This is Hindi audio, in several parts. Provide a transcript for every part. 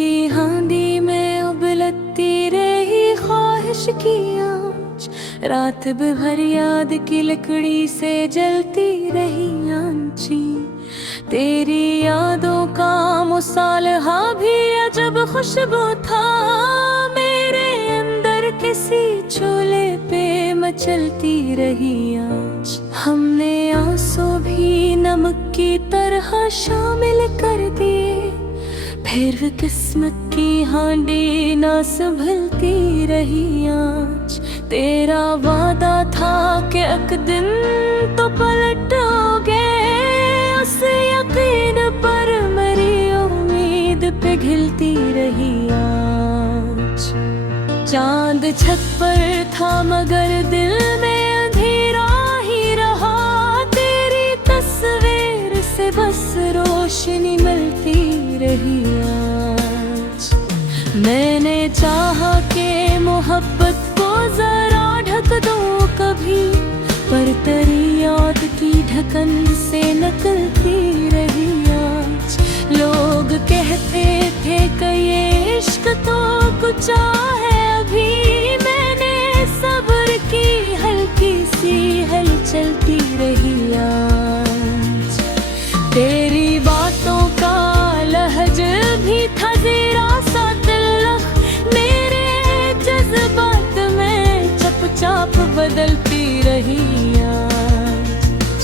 की हांडी में उबलती रही ख्वाहिश की आँच, रात भर याद की लकड़ी से जलती रही आंची। तेरी यादों का मुसालहा भी अजब खुशबू था, मेरे अंदर किसी चूल्हे पे मचलती रही आँच। हमने आंसू भी नमक की तरह शामिल कर दिए, फिर किस्मत की हांडी ना संभलती रही आँच। तेरा वादा था कि एक दिन तो पलटोगे, उस यकीन पर मेरी उम्मीद पिघलती रही आँच। चांद छत पर था मगर दिल में अंधेरा ही रहा, तेरी तस्वीर से बस रोशनी मिलती रही आज। मैंने चाहा कि मोहब्बत को जरा ढक दूं कभी, पर तेरी याद की ढकन से निकलती रही आज। लोग कहते थे कि ये इश्क तो कुछ है अभी, मैंने सब्र की हल्की सी हलचलती रही आज। तेरी बातों का लहज भी था ज़रा सा तिलख, मेरे जज्बात में चुपचाप बदलती रही आज।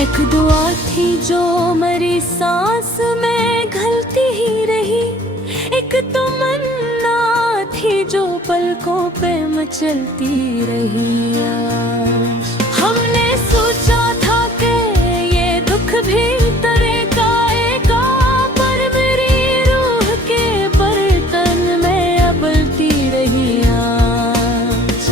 एक दुआ थी जो मेरी सांस में घलती ही रही, एक तमन्ना थी जो पलकों पे मचलती रही आज। हमने सोचा था कि ये दुख भी तरेगा, पर मेरी रूह के बर्तन में उबलती रही आज।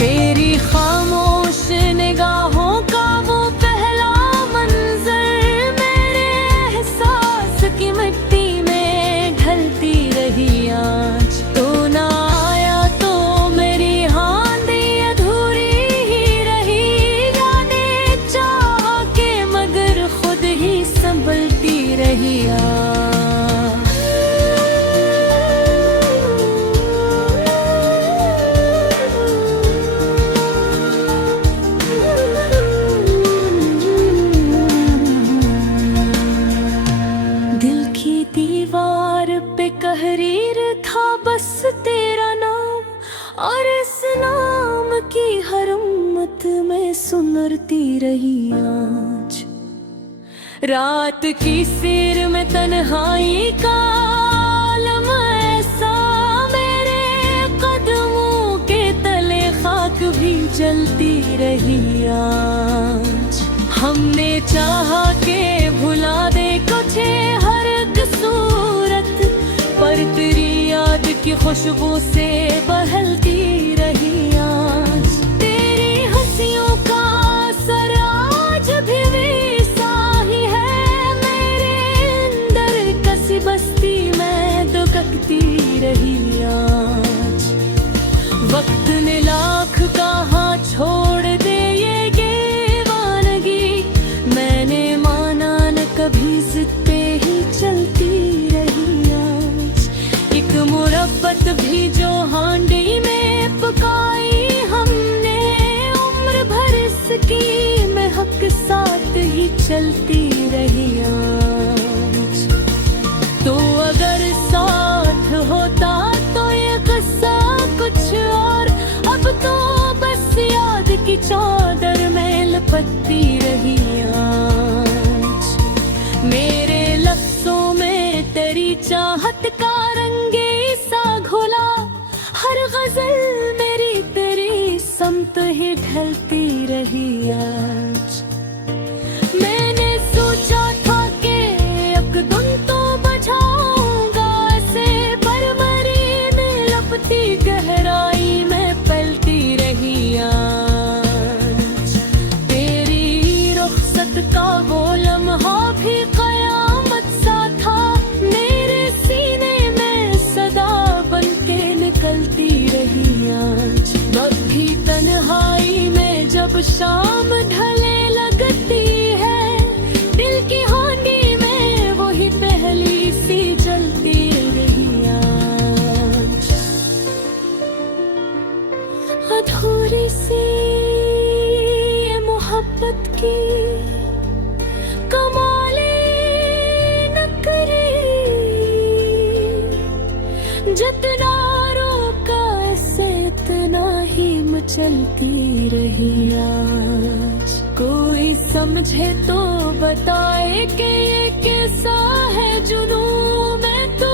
तेरी खामोश निगाहों का वो पहला मंजर, मेरे एहसास की मिट्टी में ढलती रही आज। तो ना आया तो मेरी हांडी अधूरी ही रही, यादें चाह के मगर खुद ही संभलती रही आज। दिल की दीवार पे तहरीर था बस तेरा नाम, और इस नाम की हर उम्मत में सुनरती रही आज। रात की सिर में तन्हाई का आलम ऐसा, मेरे कदमों के तले खाक भी जलती रही आज। हमने चाहा के भुला दे कुछ हर एक सूरत, पर तेरी याद की खुशबू से बहलती रही आज। तेरी हंसियों का असर आज भी वैसा ही है, मेरे अंदर कसी बस्ती में दुखती रही आज। वक्त ने लाख कहा छोड़ दे ये दीवानगी, मैंने माना न कभी जिद पे ही चलती रही आज। एक मुरब्बत भी जो हांडी में पकाई हमने, उम्र भर इसकी महक साथ ही चलती रही आज। तो अगर साथ होता तो ये किस्सा कुछ और, अब तो बस याद की चादर में लिपटती रही आज। मेरे लफ्जों में तेरी चाहत का रंगे सा घोला, हर गजल मेरी तेरी समत ही ढलती रही आज। मैंने सोचा था कि एक दिन तो बचाऊंगा ऐसे, पर मरी में लपटी गहराई में पलती रही आज। तेरी रुखसत का वो लम्हा भी कयामत सा था, मेरे सीने में सदा बन के निकलती रही आज। जब भी तन्हाई में जब शाम ढले लगती है, दिल की हांडी में वही पहली सी जलती रही थोड़ी सी ये मोहब्बत की कमाले न करे, जितना रोका इससे इतना ही मचलती रही आज। कोई समझे तो बताए कि ये कैसा है जुनून, मैं तो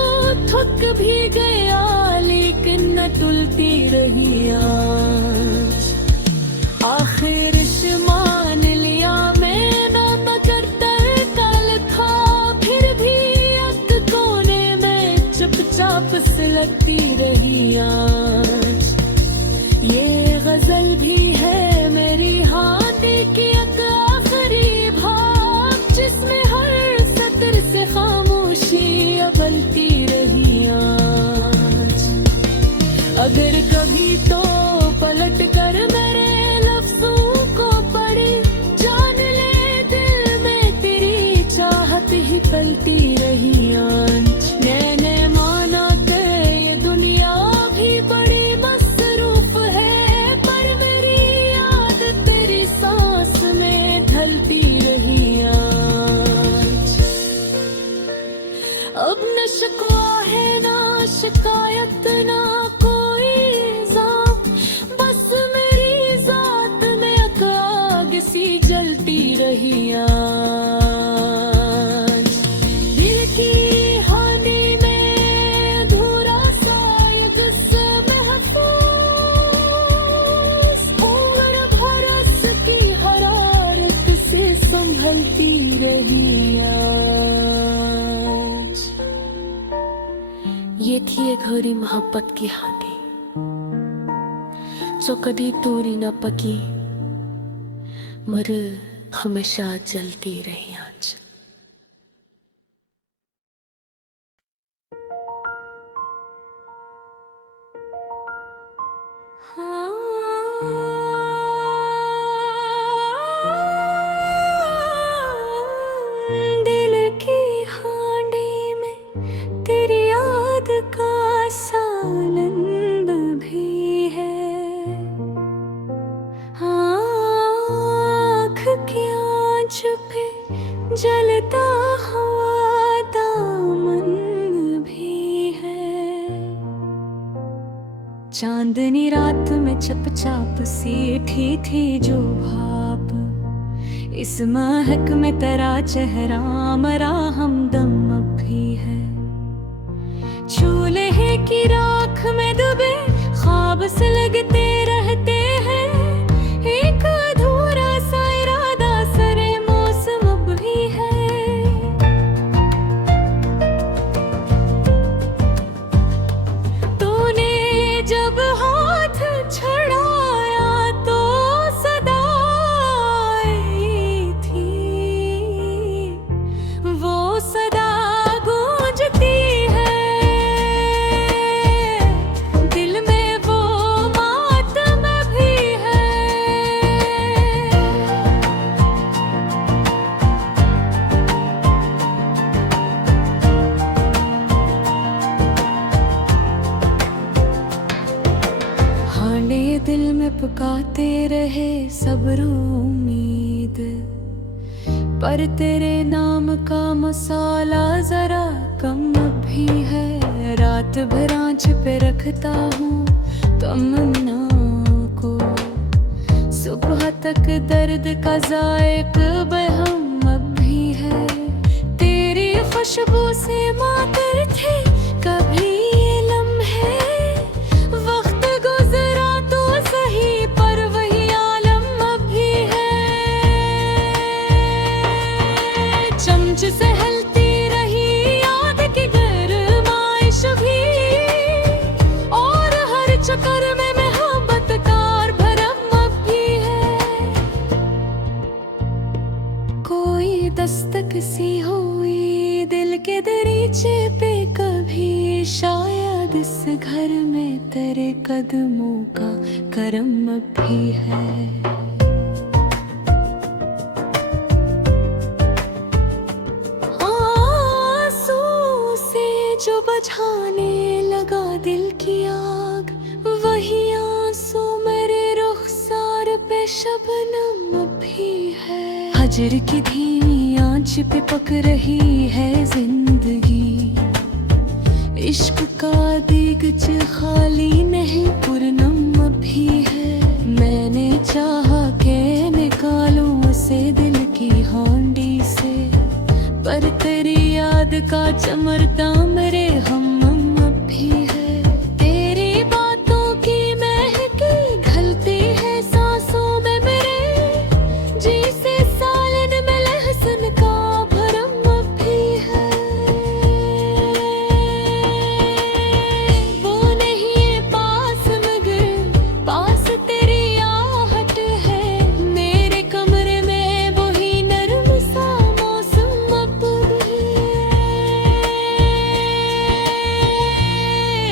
थक भी गया लेकिन न टूटती रही आज। आखिर मान लिया मैं ना, मगर कल था फिर भी एक कोने में चुपचाप सिलकती रही आज। ये गजल भी है मेरी हाथी की एक आखिरी भाग, जिसमें हर सतर से खामोशी अबलती रही आज। अगर कभी तो पलट कर मेरे लफ्जों को पढ़े, जान ले दिल में तेरी चाहत ही पलती रही आज। मैंने माना कि ये दुनिया भी बड़ी मसरूफ है, पर मेरी याद तेरी सांस में ढलती रही आज। अब न शिकवा है ना शिकायत ना कोई इल्जाम, बस मेरी जात में एक आग सी जलती रही आज। दिल की हानि में अधूरा सा ये गुस्सा महफूज, उम्र भर की हरारत से संभलती रही आज। ये थी एक हरी मोहब्बत की हानि जो कभी टूरी न पकी, मर हमेशा जलती रही आज। दिल की हांडी में तेरी याद का सानंद भी है, आँख की आँच पे जलता हुआ दामन भी है। चांदनी रात में चपचाप सी थी जो भाप, इस महक में तेरा चेहरा मरा हमदम अब भी है। चूल्हे की राख में डूबे ख्वाब से लगते रहते हैं, एक अधूरा सा इरादा सरे मौसम अब भी है। तूने जब हाथ छड़ाया तो सदा आई थी, वो सदा गूंजती है दिल में, वो मातम भी है। हांडे दिल में पकाते रहे सब्र उम्मीद, पर तेरे नाम का मसाला जरा कम अब भी है। रात भर आँच पे रखता हूँ तमन्ना को, सुबह तक दर्द का जायक बहम अब भी है। तेरी खुशबू से मातर थे कभी ये लम्हे, वक्त गुजरा तो सही पर वही आलम अब भी है। चमच से हलती रही याद की गरमाइश भी, और हर चक्कर में मोहब्बत कार भरम अब भी है। कोई दस्तक सी हुई दिल के दरीचे पे कभी, शायद इस घर में तेरे कदमों का करम अब भी है। आंसू से जो बुझाने लगा दिल की आग, वही आंसू मेरे रुख फजर की धीमी आंच पे पक रही है जिंदगी। इश्क का दीगच खाली नहीं पूर्णम भी है। मैंने चाहा के निकालूं उसे दिल की हांडी से, पर तेरी याद का चमरता मेरे हम भी है। तेरी बातों की महक घलती है सांसों में मेरे, जैसे सालन में लहसुन का भरम भी है। वो नहीं है पास मगर पास तेरी आहट है। मेरे कमरे में वही नरम सा मौसम अब भी है।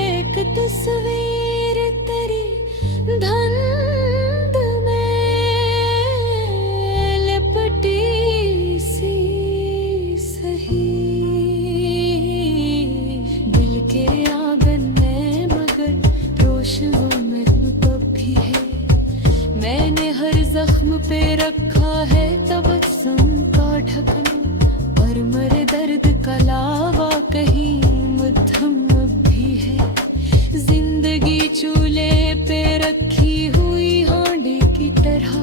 एक तस्वीर तेरी धुंध में लिपटी सी सही, दिल के आंगन में मगर रोशनों में तब भी है। मैंने हर जख्म पे रखा है तबस्सुम का ढक्कन, और मरे दर्द का लावा कहीं मध्यम भी है। जिंदगी चूल्हे पे रखी हुई हांडी की तरह,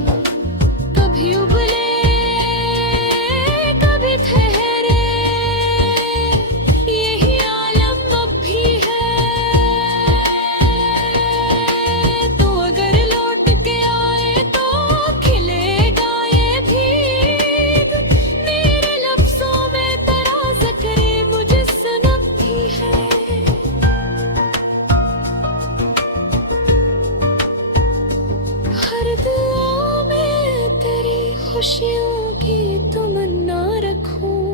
कभी उबले कभी ठहरे, यही आलम अब भी है। तो अगर लौट के आए तो खिलेगा ये भीग, मेरे लफ्जों में तराज़ करे मुझे सनम भी है। हर दुआ में तेरी खुशियों की तमन्ना रखूं,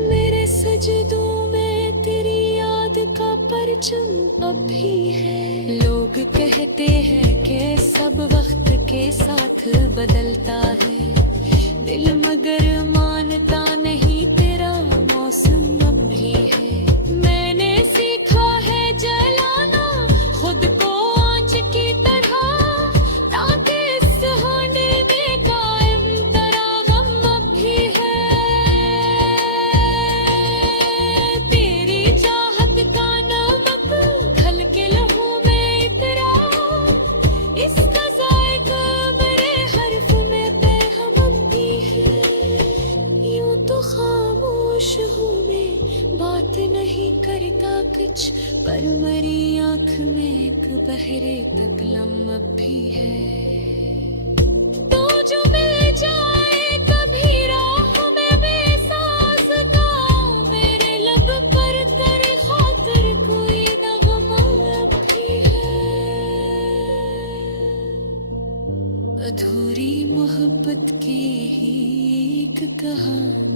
मेरे सजदों में तेरी याद का परचम अब भी है। लोग कहते हैं कि सब वक्त के साथ बदलता है, दिल मगर मानता नहीं तेरा मौसम अब भी है। मैंने सीखा है जलाना खुद को आंच की तरह, ताकि इस हांडी में कायम तरागम अब भी है। तेरी चाहत का नमक घल के लहू में इतरा, इसका जायका मेरे हर्फ में बेहम अब भी है। यूं तो खामोश हूँ मैं, बात नहीं करता कुछ, पर मेरी आंख में एक बहरे तक लम अब भी है। तो जो मिल जाए कभी राह में बेसाज का, मेरे लब पर तेरे खातिर कोई नगमा अब भी है। अधूरी मोहब्बत की ही एक कहानी